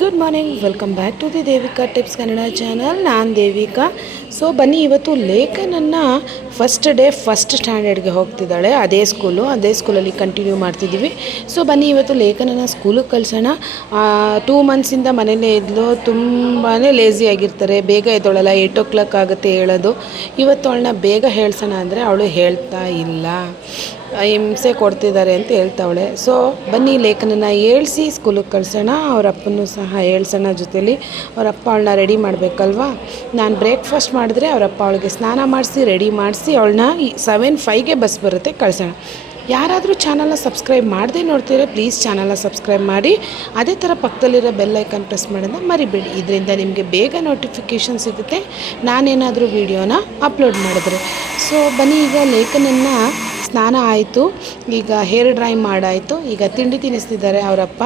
Good morning, welcome back to the Devika tips Kannada channel. ನಾನು Devika. So ಬನ್ನಿ, ಇವತ್ತು ಲೇಖನನ್ನು ಫಸ್ಟ್ ಸ್ಟ್ಯಾಂಡರ್ಡ್ಗೆ ಹೋಗ್ತಿದ್ದಾಳೆ. ಅದೇ ಸ್ಕೂಲಲ್ಲಿ ಕಂಟಿನ್ಯೂ ಮಾಡ್ತಿದ್ದೀವಿ. ಸೊ ಬನ್ನಿ, ಇವತ್ತು ಲೇಖನನ ಸ್ಕೂಲಿಗೆ ಕಳ್ಸೋಣ. 2 ಮಂತ್ಸಿಂದ ಮನೇಲೇ ಇದ್ಲು. ತುಂಬಾ ಲೇಸಿ ಆಗಿರ್ತಾರೆ, ಬೇಗ ಎದ್ದೊಳಲ್ಲ. 8 o'clock ಆಗುತ್ತೆ ಹೇಳೋದು. ಇವತ್ತು ಅವಳನ್ನ ಬೇಗ ಹೇಳ್ಸೋಣ ಅಂದರೆ ಅವಳು ಹೇಳ್ತಾ ಇಲ್ಲ, ಹಿಂಸೆ ಕೊಡ್ತಿದ್ದಾರೆ ಅಂತ ಹೇಳ್ತಾವಳೆ. ಸೊ ಬನ್ನಿ, ಲೇಖನನ್ನ ಹೇಳ್ಸಿ ಸ್ಕೂಲಿಗೆ ಕಳ್ಸೋಣ. ಅವ್ರ ಅಪ್ಪನೂ ಸಹ ಹೇಳ್ಸೋಣ ಜೊತೆಲಿ. ಅವರಪ್ಪ ಅವಳನ್ನ ರೆಡಿ ಮಾಡಬೇಕಲ್ವಾ. ನಾನು ಬ್ರೇಕ್ಫಾಸ್ಟ್ ಮಾಡಿದ್ರೆ ಅವರಪ್ಪ ಅವಳಿಗೆ ಸ್ನಾನ ಮಾಡಿಸಿ ರೆಡಿ ಮಾಡಿಸಿ ಅವಳನ್ನ 7:05ಗೆ ಬಸ್ ಬರುತ್ತೆ, ಕಳ್ಸೋಣ. ಯಾರಾದರೂ ಚಾನಲ್ನ ಸಬ್ಸ್ಕ್ರೈಬ್ ಮಾಡದೆ ನೋಡ್ತೀರಾ, ಪ್ಲೀಸ್ ಚಾನಲ್ನ ಸಬ್ಸ್ಕ್ರೈಬ್ ಮಾಡಿ. ಅದೇ ಥರ ಪಕ್ಕದಲ್ಲಿರೋ ಬೆಲ್ ಐಕಾನ್ ಪ್ರೆಸ್ ಮಾಡೋದನ್ನ ಮರಿಬೇಡಿ. ಇದರಿಂದ ನಿಮಗೆ ಬೇಗ ನೋಟಿಫಿಕೇಷನ್ ಸಿಗುತ್ತೆ ನಾನೇನಾದರೂ ವೀಡಿಯೋನ ಅಪ್ಲೋಡ್ ಮಾಡಿದ್ರೆ. ಸೊ ಬನ್ನಿ, ಈಗ ಲೇಖನನ್ನು ಸ್ನಾನ ಆಯಿತು, ಈಗ ಹೇರ್ ಡ್ರೈ ಮಾಡಾಯಿತು, ಈಗ ತಿಂಡಿ ತಿನ್ನಿಸ್ತಿದ್ದಾರೆ ಅವರಪ್ಪ.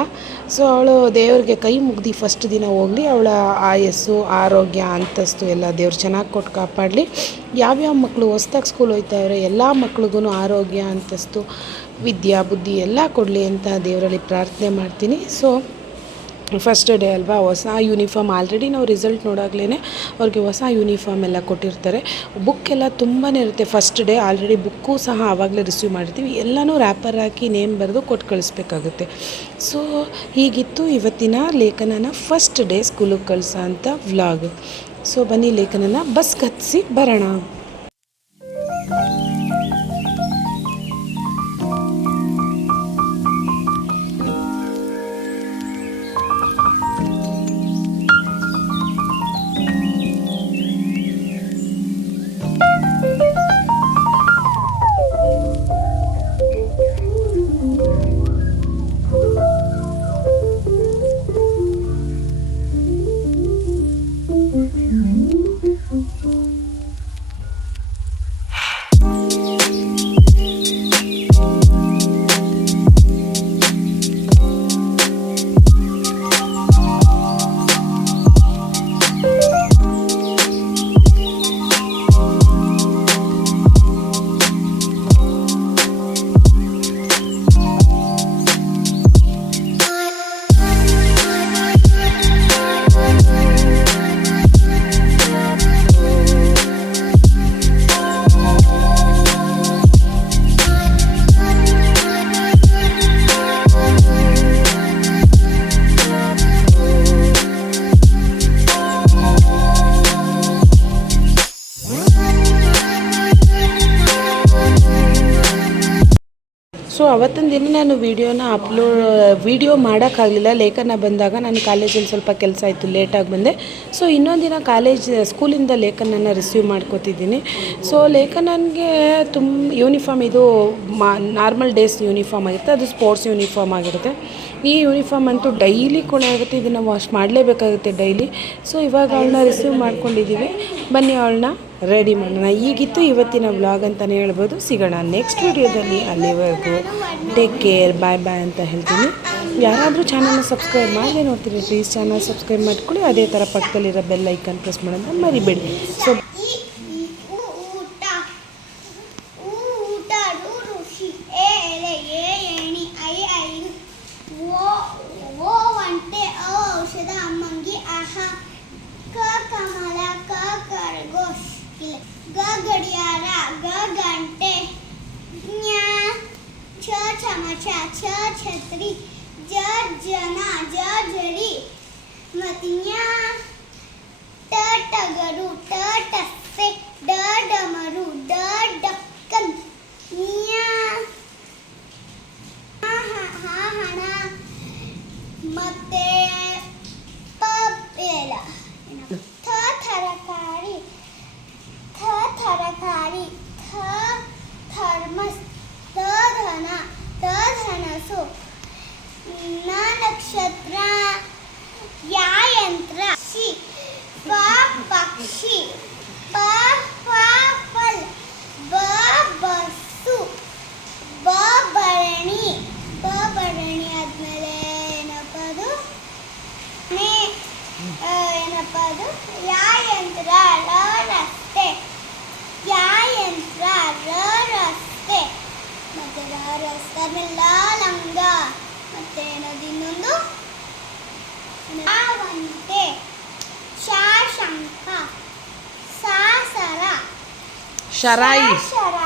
ಸೊ ಅವಳು ದೇವ್ರಿಗೆ ಕೈ ಮುಗ್ದು ಫಸ್ಟ್ ದಿನ ಹೋಗಲಿ, ಅವಳ ಆಯಸ್ಸು, ಆರೋಗ್ಯ, ಅಂತಸ್ತು ಎಲ್ಲ ದೇವ್ರು ಚೆನ್ನಾಗಿ ಕೊಟ್ಟು ಕಾಪಾಡಲಿ. ಯಾವ್ಯಾವ ಮಕ್ಕಳು ಹೊಸ್ದಾಗಿ ಸ್ಕೂಲ್ ಹೋಗ್ತಾವ್ರೆ ಎಲ್ಲ ಮಕ್ಳಿಗೂ ಆರೋಗ್ಯ, ಅಂತಸ್ತು, ವಿದ್ಯಾ ಬುದ್ಧಿ ಎಲ್ಲ ಕೊಡಲಿ ಅಂತ ದೇವರಲ್ಲಿ ಪ್ರಾರ್ಥನೆ ಮಾಡ್ತೀನಿ. ಸೊ ಫಸ್ಟ್ ಡೇ ಅಲ್ವಾ, ಹೊಸ ಯೂನಿಫಾರ್ಮ್ ಆಲ್ರೆಡಿ ನಾವು ರಿಸಲ್ಟ್ ನೋಡಾಗ್ಲೇ ಅವ್ರಿಗೆ ಹೊಸ ಯೂನಿಫಾರ್ಮ್ ಎಲ್ಲ ಕೊಟ್ಟಿರ್ತಾರೆ. ಬುಕ್ ಎಲ್ಲ ತುಂಬಾ ಇರುತ್ತೆ. ಫಸ್ಟ್ ಡೇ ಆಲ್ರೆಡಿ ಬುಕ್ಕು ಸಹ ಆವಾಗಲೇ ರಿಸೀವ್ ಮಾಡಿರ್ತೀವಿ. ಎಲ್ಲನೂ ರ್ಯಾಪರ್ ಹಾಕಿ ನೇಮ್ ಬರೆದು ಕೊಟ್ಟು ಕಳಿಸ್ಬೇಕಾಗುತ್ತೆ. ಸೊ ಹೀಗಿತ್ತು ಇವತ್ತಿನ ಲೇಖನನ ಫಸ್ಟ್ ಡೇ ಸ್ಕೂಲಿಗೆ ಕಳಿಸೋ ಅಂಥ ವ್ಲಾಗ್. ಸೊ ಬನ್ನಿ, ಲೇಖನನ ಬಸ್ಗೆ ಹತ್ತಿಸಿ ಬರೋಣ. ಸೊ ಅವತ್ತಿನ ದಿನ ನಾನು ವೀಡಿಯೋ ಮಾಡೋಕ್ಕಾಗಲಿಲ್ಲ. ಲೇಖನ ಬಂದಾಗ ನಾನು ಕಾಲೇಜಲ್ಲಿ ಸ್ವಲ್ಪ ಕೆಲಸ ಆಯಿತು, ಲೇಟಾಗಿ ಬಂದೆ. ಸೊ ಇನ್ನೊಂದು ದಿನ ಸ್ಕೂಲಿಂದ ಲೇಖನನ್ನು ರಿಸೀವ್ ಮಾಡ್ಕೋತಿದ್ದೀನಿ. ಸೊ ಲೇಖನನಿಗೆ ಯೂನಿಫಾರ್ಮ್ ಇದು ನಾರ್ಮಲ್ ಡೇಸ್ ಯೂನಿಫಾರ್ಮ್ ಆಗಿರುತ್ತೆ, ಅದು ಸ್ಪೋರ್ಟ್ಸ್ ಯೂನಿಫಾರ್ಮ್ ಆಗಿರುತ್ತೆ. ಈ ಯೂನಿಫಾರ್ಮ್ ಅಂತೂ ಡೈಲಿ ಕೊಳೆ ಆಗುತ್ತೆ, ಇದನ್ನು ವಾಶ್ ಮಾಡಲೇಬೇಕಾಗುತ್ತೆ ಡೈಲಿ. ಸೊ ಇವಾಗ ಅವಳನ್ನ ರಿಸೀವ್ ಮಾಡ್ಕೊಂಡಿದ್ದೀವಿ. ಬನ್ನಿ, ಅವಳನ್ನ ರೆಡಿ ಮಾಡೋಣ. ಈಗಿತ್ತು ಇವತ್ತಿನ ವ್ಲಾಗ್ ಅಂತಲೇ ಹೇಳ್ಬೋದು. ಸಿಗೋಣ ನೆಕ್ಸ್ಟ್ ವಿಡಿಯೋದಲ್ಲಿ. ಅಲ್ಲಿವರೆಗೂ ಟೇಕ್ ಕೇರ್, ಬಾಯ್ ಬಾಯ್ ಅಂತ ಹೇಳ್ತೀನಿ. ಯಾರಾದರೂ ಚಾನಲ್ನ ಸಬ್ಸ್ಕ್ರೈಬ್ ಮಾಡಿ ನೋಡ್ತೀರಿ, ಪ್ಲೀಸ್ ಚಾನಲ್ ಸಬ್ಸ್ಕ್ರೈಬ್ ಮಾಡ್ಕೊಳ್ಳಿ. ಅದೇ ಥರ ಪಕ್ಕದಲ್ಲಿರೋ ಬೆಲ್ ಐಕಾನ್ ಪ್ರೆಸ್ ಮಾಡೋದನ್ನ ಮರಿಬೇಡಿ. ಸೊ ಗ ಗಡಿಯಾರ, ಗ ಗಂಟೆ, ಛ ಚಮಚ, ಛ ಛತ್ರಿ, ಜ ಜನ, ಜ ಜಡಿ, ಮತ್ನ್ಯ ಟ ಟಗರು, ಟ ಟಸ್ಸೆ, ಡ ಡಮರು, ಡ ಡಕ್ಕನ್, ನ್ಯ ಹಣ, ಮತ್ತೆ ಪ ಬೇಲ, ಥ ತರಕಾರಿ, ತರಕಾರಿ, ಥರ್ಮಸ್, ಧನಸು, ನಕ್ಷತ್ರ, ಯಂತ್ರ, ಪಕ್ಷಿ, ಫಲ್, ಬಸ್ಸು, ಭರಣಿ ಆದ್ಮೇಲೆ ಏನಪ್ಪದು ಯಂತ್ರ, ರಸ್ತೆ, ಯಂತ್ರ, ರಸ್ತೆ, ಮತ್ತೆ ರಸ್ತೆ ಆದ್ಮೇಲೆ ಲಂಗ, ಮತ್ತೆ ಏನದು ಇನ್ನೊಂದು ಸಂತೆ ಶಾ ಶಂಖ ಸಾ ಸರ ಶರಾಯಿ ಶರ